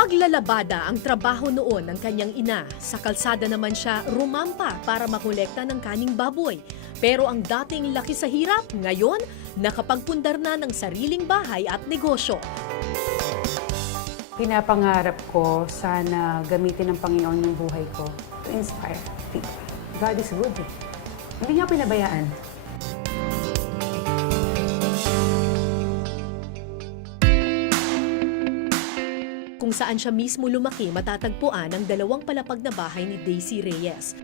Paglalabada ang trabaho noon ng kanyang ina. Sa kalsada naman siya rumampa para makolekta ng kaning baboy. Pero ang dating laki sa hirap, ngayon nakapagpundar na ng sariling bahay at negosyo. Pinapangarap ko sana gamitin ng Panginoon yung buhay ko to inspire people. God is good. Hindi niya pinabayaan. Kung saan siya mismo lumaki, matatagpuan ang dalawang palapag na bahay ni Daisy Reyes.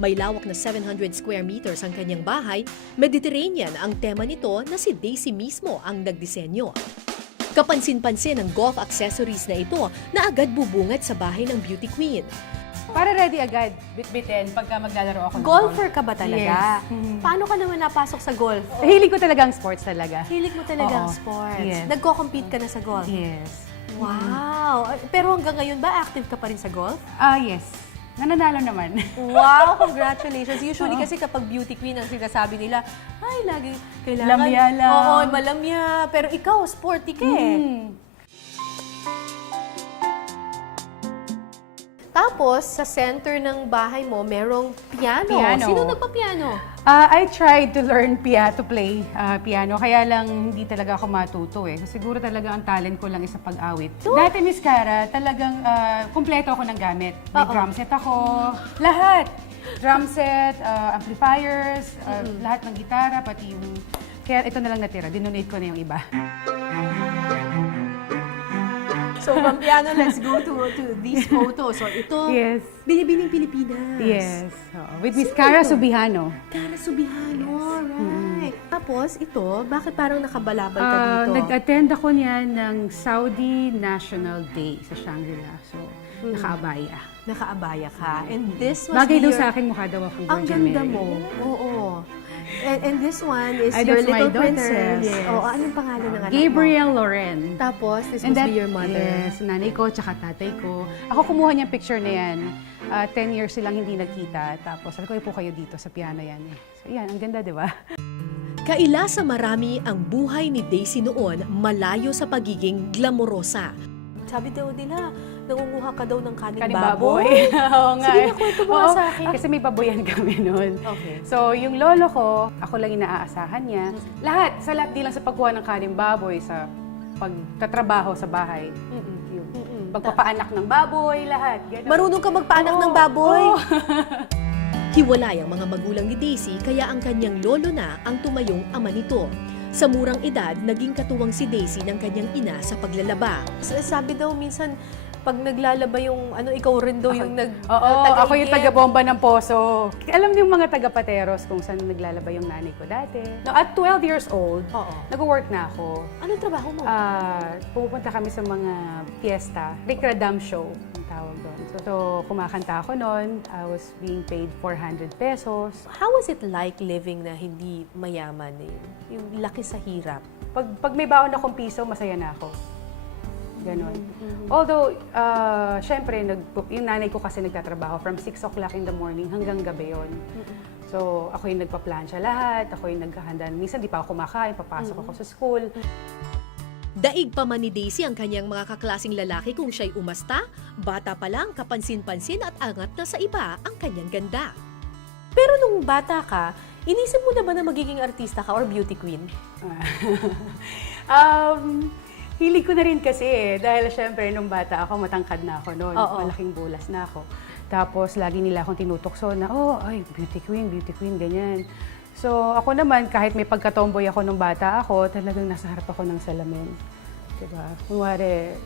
May lawak na 700 square meters ang kanyang bahay, Mediterranean ang tema nito na si Daisy mismo ang nagdisenyo. Kapansin-pansin ang golf accessories na ito na agad bubungad sa bahay ng beauty queen. Para ready agad, bitbitin pagka maglalaro ako ng golf. Golfer ka ba talaga? Yes. Paano ka naman napasok sa golf? Hilig ko talaga ang sports talaga. Hilig mo talaga ang Oo. sports. Yes. Nagko-compete ka na sa golf? Yes. Wow! Pero hanggang ngayon ba, active ka pa rin sa golf? Yes. Nananalo naman. Wow! Congratulations! Usually kasi kapag beauty queen ang sinasabi nila, ay, lagi kailangan... Lamya lang. Oo, malamya. Pero ikaw, sporty ka eh. Tapos, sa center ng bahay mo, merong piano. Piano. Sino nagpa-piano? I tried to learn to play piano, kaya lang hindi talaga ako matuto eh. Siguro talaga ang talent ko lang is sa pag-awit. Dati, Miss Cara, talagang kumpleto ako ng gamit. May drum set ako, lahat. Drum set, amplifiers, lahat ng gitara, pati yung... Kaya ito na lang natira, dinonate ko na yung iba. So, from piano, let's go to these photos. So, ito, Yes. Binibining Pilipinas. Yes. With Miss Cara Subihano. Cara Subihano, right. Tapos, ito, bakit parang nakabalabal ka dito? Nag-attend ako niyan ng Saudi National Day sa Shangri-La. So, nakaabaya. Nakaabaya ka. And this was Bagay daw your... sa akin, mukha daw akong Ang Virgin ganda Mary. mo. Oo. And this one is Ay, your that's my little daughter. princess. Yes. Oo, anong pangalan ng anak mo? Gabriel Loren. Tapos, this And must that, be your mother. Yes, nanay ko, tsaka tatay ko. Ako kumuha niyang picture na yan. 10 years silang hindi nagkita. Tapos, sabi ko, po kayo dito sa piano yan. So, yan, ang ganda, di ba? Kaila sa marami ang buhay ni Daisy noon malayo sa pagiging glamorosa. Sabi daw nila, nangunguha ka daw ng kaning Kaning baboy. Oo nga. Sige eh. na, kwento mo Oo, sa akin. Kasi may baboyan kami noon. Okay. So, yung lolo ko, ako lang inaasahan niya. Lahat, sa lahat, di lang sa pagkuha ng kaning baboy, sa pagtatrabaho sa bahay. Yun. Pagpapaanak ng baboy, lahat. Ganun. Marunong ka magpaanak ng baboy. Oo. Hiwalay ang mga magulang ni Daisy kaya ang kanyang lolo na ang tumayong ama nito. Sa murang edad, naging katuwang si Daisy ng kanyang ina sa paglalaba. Sabi daw minsan, pag naglalaba yung, ikaw rin daw yung Oo, ako yung taga-bomba ng poso. Alam niyo yung mga taga-pateros kung saan naglalaba yung nanay ko dati. No, at 12 years old, nag-work na ako. Anong trabaho mo? Pumupunta kami sa mga fiesta, Ricradam show, ang tawag doon. So, kumakanta ako noon. I was being paid 400 pesos. How was it like living na hindi mayaman? Yung laki sa hirap? Pag may baon akong piso, masaya na ako. Ganon. Although, syempre, yung nanay ko kasi nagtatrabaho from 6 o'clock in the morning hanggang gabi yun. So, ako yung nagpa-plancha lahat, ako yung naghahanda. Minsan, di pa ako kumakain, papasok ako sa school. Daig pa man ni Daisy ang kanyang mga kaklasing lalaki kung siya'y umasta, bata pa lang kapansin-pansin at angat na sa iba ang kanyang ganda. Pero nung bata ka, inisip mo na ba na magiging artista ka or beauty queen? Hilig ko na rin kasi dahil syempre nung bata ako, matangkad na ako noon, Oo. malaking bulas na ako. Tapos lagi nila akong tinutokso na, ay, beauty queen, ganyan. So ako naman, kahit may pagkatomboy ako nung bata ako, talagang nasa harap ako ng salamin. Diba? Kunwari,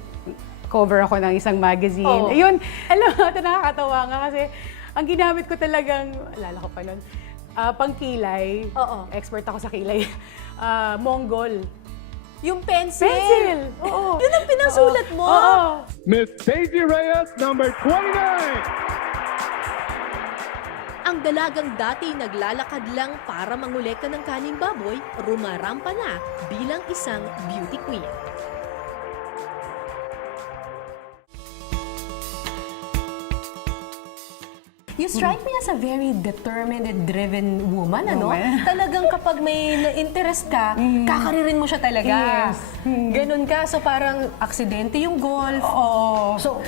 cover ako ng isang magazine. Oo. Ayun, alam mo, ito nakakatawa nga kasi ang ginamit ko talagang, alala ko pa noon, pangkilay. Oo. Expert ako sa kilay. Mongol. Yung pencil! Pencil! Oo. Yun ang pinasulat mo? Oo. Miss Daisy Reyes, number 29. Ang dalagang dati naglalakad lang para mangolekta ng kaning baboy, rumarampa na bilang isang beauty queen. You strike me as a very determined and driven woman, ano? Talagang kapag may na-interest ka, kakaririn mo siya talaga. Yes. Ganun ka. So parang aksidente yung golf. Oo. So,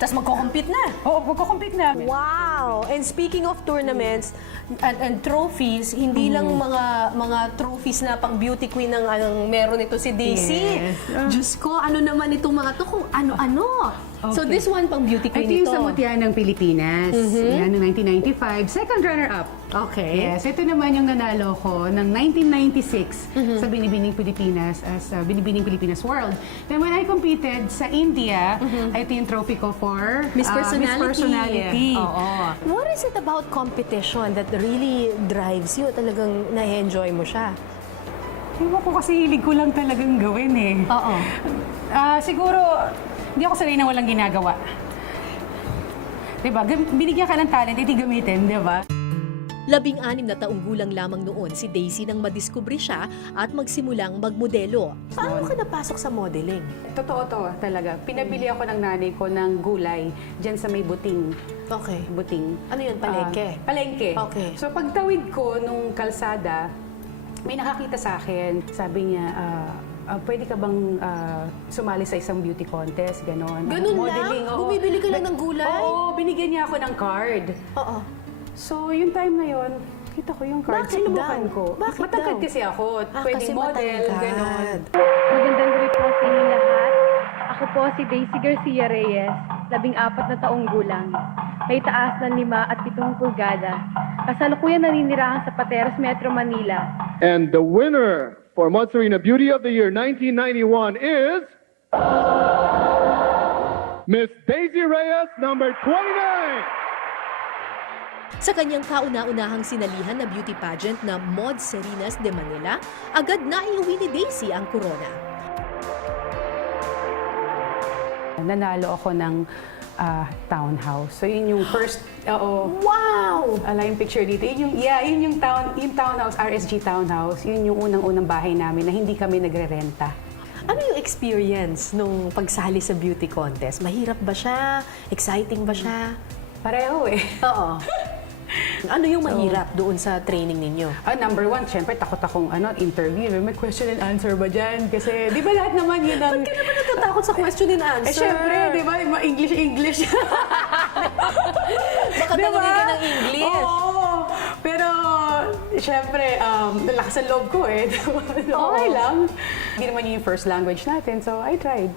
tas magko-compete na. Oo, magko-compete na. Wow! And speaking of tournaments and trophies, hindi lang mga trophies na pang beauty queen ang meron ito si Daisy. Yes. Diyos ko, ano naman itong mga to kung ano-ano. So Okay. this one pang beauty queen Ito yung ito. sa Mutya ng Pilipinas. Yan, noong 1995. Second runner-up. Okay. Yes, ito naman yung nanalo ko ng 1996 sa Binibining Pilipinas as Binibining Pilipinas World. Then when I competed sa India, ito yung trophy ko for Miss Personality. Miss Personality. Oo. What is it about competition that really drives you? Talagang na-enjoy mo siya? Ewan ko kasi hilig ko lang talagang gawin eh. Oo. Siguro, hindi ako sanay na walang ginagawa. Diba? Binigyan ka ng talent, iti gamitin, diba? 16 na taong gulang lamang noon si Daisy nang madiskubre siya at magsimulang magmodelo. Paano ka napasok sa modeling? Totoo to talaga. Pinabili ako ng nanay ko ng gulay dyan sa may buting. Okay. Buting. Ano yun, palengke? Palengke. Okay. So pagtawid ko nung kalsada, may nakakita sa akin. Sabi niya, pwede ka bang sumali sa isang beauty contest, gano'n. Ganun Modeling, lang? oo. Bumibili ka lang ng gulay? Oo, binigyan niya ako ng card. Oo. So, yung time na yun, kita ko yung card, Bakit sinubukan daw? ko. Bakit Matangkad daw? kasi ako, Kasi pwedeng model, matangkad. gano'n. Magandang gabi po sa inyo lahat. Ako po si Daisy Garcia Reyes, 14 na taong gulang. May taas ng 5 at 7 pulgada. Kasalukuyan naninirahan sa Pateros, Metro Manila. And the winner for Mozzarina Beauty of the Year 1991 is Miss Daisy Reyes, number 29. Sa kanyang kauna-unahang sinalihan na beauty pageant na Mod Serinas de Manila, agad na iuwi ni Daisy ang corona. Nanalo ako ng townhouse. So, yun yung first, Wow! ala yung picture dito. Yun yung townhouse, RSG townhouse. Yun yung unang-unang bahay namin na hindi kami nagre-renta. Ano yung experience nung pagsali sa beauty contest? Mahirap ba siya? Exciting ba siya? Pareho eh. Oo. Ano yung mahirap doon sa training ninyo? Number one, syempre, takot akong interview. May question and answer ba dyan? Kasi, di ba lahat naman yun ang... Ba't ka naman natatakot sa question and answer? syempre, di ba, English. Baka tanongin ka ng English. Oo. Pero, syempre, lakas ang loob ko eh. Okay lang. Hindi naman yun yung first language natin, so I tried.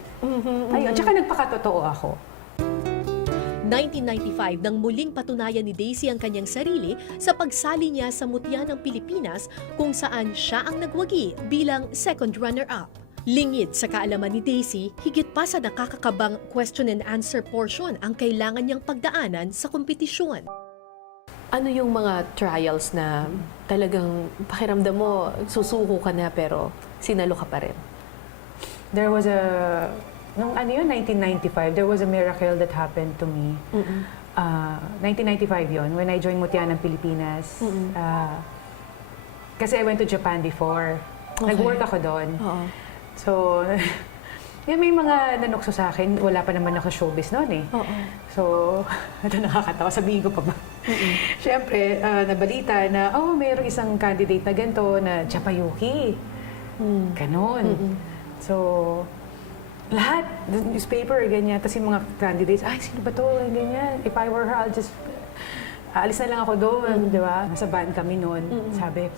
Ayun, tsaka nagpakatotoo ako. 1995 nang muling patunayan ni Daisy ang kanyang sarili sa pagsali niya sa Mutya ng Pilipinas kung saan siya ang nagwagi bilang second runner-up. Lingid sa kaalaman ni Daisy, higit pa sa nakakakabang question and answer portion ang kailangan niyang pagdaanan sa kompetisyon. Ano yung mga trials na talagang pakiramdam mo, susuko ka na pero sinalo ka pa rin? There was a... Nung 1995, there was a miracle that happened to me. 1995 yon when I joined Mutya ng Pilipinas. Kasi I went to Japan before. Okay. Nag-work ako doon. Oo. So, may mga nanukso sa akin. Wala pa naman ako showbiz noon eh. Oo. So, ito nakakatawa. Sabihin ko pa ba? Siyempre, nabalita na, mayroong isang candidate na ganito na Japayuki. Ganon. So, lahat, the newspaper, ganyan. Tapos yung mga candidates, ay, sino ba to? Ganyan. If I were her, I'll just, aalis na lang ako doon, di ba? Nasa van kami noon. Sabi,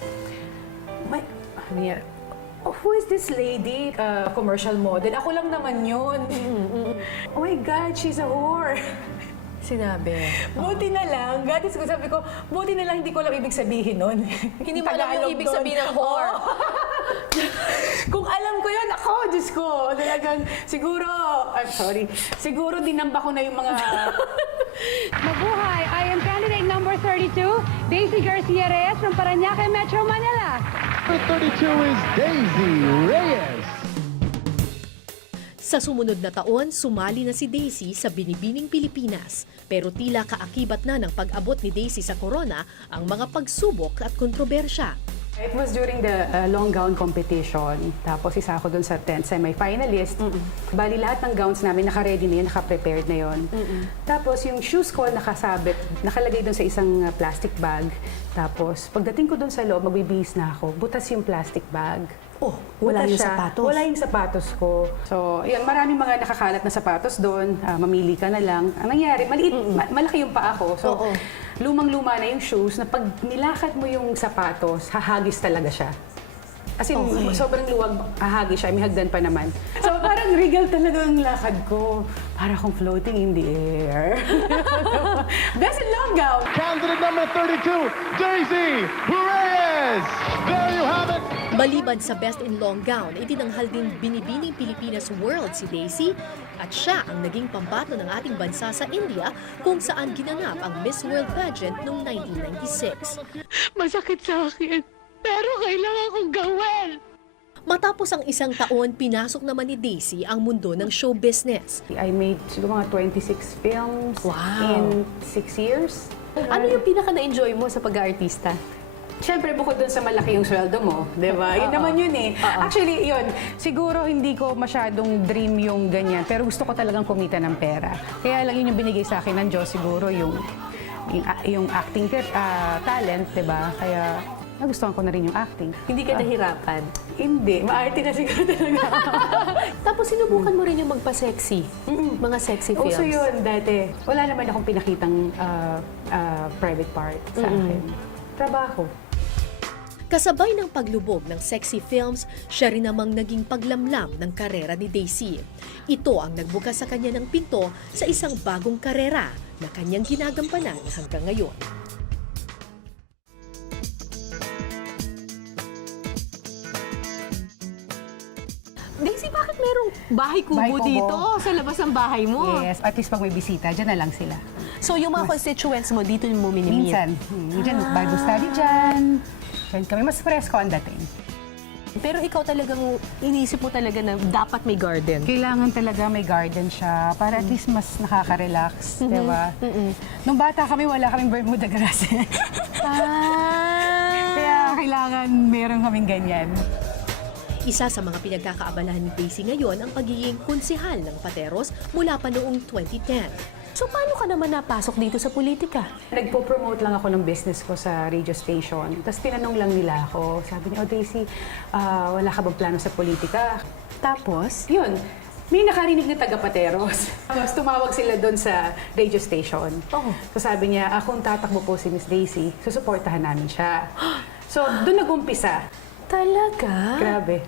who is this lady? Commercial model. Ako lang naman yun. Oh my God, she's a whore. Sinabi. Buti na lang. Gatis ko, sabi ko, buti na lang hindi ko alam ibig sabihin nun. Hindi mo alam yung ibig sabihin ng whore. Kung alam ko yun, ako, Diyos ko, talagang, siguro, I'm sorry, siguro dinamba ko na yung mga... Mabuhay! I am candidate number 32, Daisy Garcia Reyes from Parañaque, Metro Manila. Number 32 is Daisy Reyes. Sa sumunod na taon, sumali na si Daisy sa Binibining Pilipinas. Pero tila kaakibat na ng pag-abot ni Daisy sa corona ang mga pagsubok at kontrobersya. It was during the long gown competition. Tapos isa ako dun sa 10th semi-finalist. Bali lahat ng gowns namin naka-ready na yun, naka-prepared na yun. Tapos yung shoes ko nakasabit, nakalagay dun sa isang plastic bag. Tapos pagdating ko dun sa loob, magbibihis na ako. Butas yung plastic bag. Oh, wala Butas yung siya. sapatos. Wala yung sapatos ko. So, yun, maraming mga nakakalat na sapatos doon. Mamili ka na lang. Ang nangyari, maliit, malaki yung paa ko. So, Oo. lumang-luma na yung shoes na pag nilakad mo yung sapatos, hahagis talaga siya. As in, sobrang luwag, hahagis siya. May hagdan pa naman. So, parang regal talaga ang lakad ko. Para akong floating in the air. Best in long gown! Candidate number 32, Daisy Reyes. There you have it. Maliban sa Best in Long Gown, itinanghal din Binibining Pilipinas World si Daisy at siya ang naging pambato ng ating bansa sa India kung saan ginanap ang Miss World pageant noong 1996. Masakit sa akin, pero kailangan kong gawin. Matapos ang isang taon, pinasok naman ni Daisy ang mundo ng show business. I made siguro mga 26 films in 6 years. Ano yung pinaka na-enjoy mo sa pag-aartista? Siyempre, bukod dun sa malaki yung sweldo mo, di ba? Yun naman yun eh. Actually, yun, siguro hindi ko masyadong dream yung ganyan, pero gusto ko talagang kumita ng pera. Kaya lang yun yung binigay sa akin ng Diyos siguro, yung acting talent, di ba? Kaya nagustuhan ko na rin yung acting. Hindi ka nahirapan. Hindi, maarte na siguro talaga. Tapos sinubukan mo rin yung magpa-sexy. Mga sexy films. Uso yun dati. Wala naman akong pinakitang private part sa akin. Trabaho. Kasabay ng paglubog ng sexy films, siya rin namang naging paglamlam ng karera ni Daisy. Ito ang nagbukas sa kanya ng pinto sa isang bagong karera na kanyang ginagampanan hanggang ngayon. Daisy, bakit merong bahay kubo Bahay kubo. dito sa labas ng bahay mo? Yes, at least pag may bisita, dyan na lang sila. So yung mga constituents mo, dito mo minimit? Minsan, dyan, Bible study dyan. Dyan kami, mas presko ang dating. Pero ikaw talagang, inisip mo talaga na dapat may garden. Kailangan talaga may garden siya para at least mas nakaka-relax, di ba? Nung bata kami, wala kaming Bermuda grass. Kaya kailangan meron kaming ganyan. Isa sa mga pinagkakaabalahan ni Daisy ngayon ang pagiging konsehal ng Pateros mula pa noong 2010. So paano ka naman napasok dito sa politika? Nagpo-promote lang ako ng business ko sa radio station. Tapos tinanong lang nila ako. Sabi niya, Daisy, wala ka bang plano sa politika? Tapos? Yun, may nakarinig na taga-Pateros. Tapos tumawag sila doon sa radio station. So sabi niya, kung tatakbo po si Miss Daisy, susuportahan namin siya. So doon nag-umpisa. Talaga? Grabe.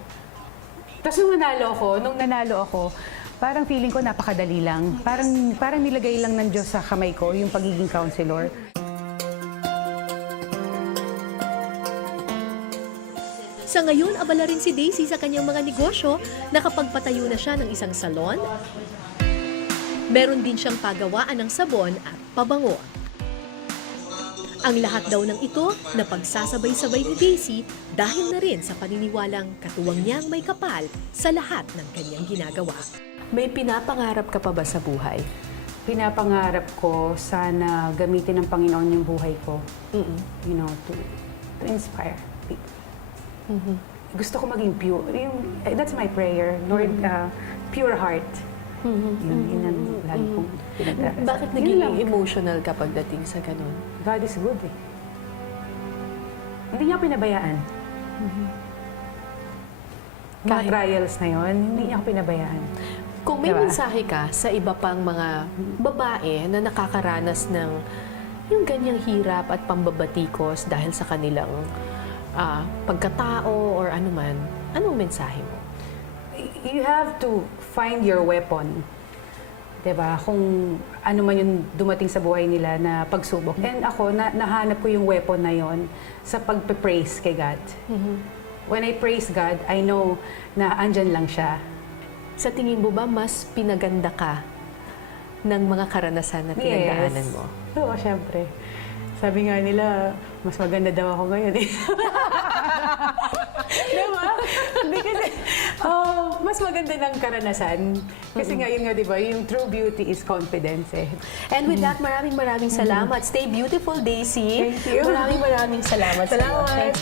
Tapos nung nanalo ako, parang feeling ko napakadali lang. Parang nilagay lang ng Diyos sa kamay ko yung pagiging counselor. Sa ngayon, abala rin si Daisy sa kanyang mga negosyo. Nakapagpatayo na siya ng isang salon. Meron din siyang pagawaan ng sabon at pabango. Ang lahat daw ng ito na pagsasabay-sabay ni Daisy dahil na rin sa paniniwalang katuwang niyang may kapal sa lahat ng kanyang ginagawa. May pinapangarap ka pa ba sa buhay? Pinapangarap ko sana gamitin ng Panginoon yung buhay ko. You know, to inspire people. Gusto ko maging pure. That's my prayer. Lord, pure heart. Yun ang lagi kong pinagdarasal. Bakit Yun naging lang. emotional ka pagdating sa ganun? God is good eh. Hindi niya ako pinabayaan. Mga trials na yun, hindi niya ako pinabayaan. Kung may Diba? mensahe ka sa iba pang mga babae na nakakaranas ng yung ganyang hirap at pambabatikos dahil sa kanilang pagkatao or anuman, anong mensahe mo? You have to find your weapon. Diba? Kung ano man yung dumating sa buhay nila na pagsubok. And ako, nahanap ko yung weapon na yon sa pagpe-praise kay God. When I praise God, I know na andyan lang siya. Sa tingin mo ba mas pinaganda ka ng mga karanasan na pinagdaanan mo? Oo, syempre. Sabi nga nila, mas maganda daw ako ngayon eh. Diba? Hindi kasi, mas maganda ng karanasan. Kasi nga yun nga, diba, yung true beauty is confidence eh. And with that, maraming salamat. Stay beautiful, Daisy. Thank you. Maraming salamat. Salamat. Thanks.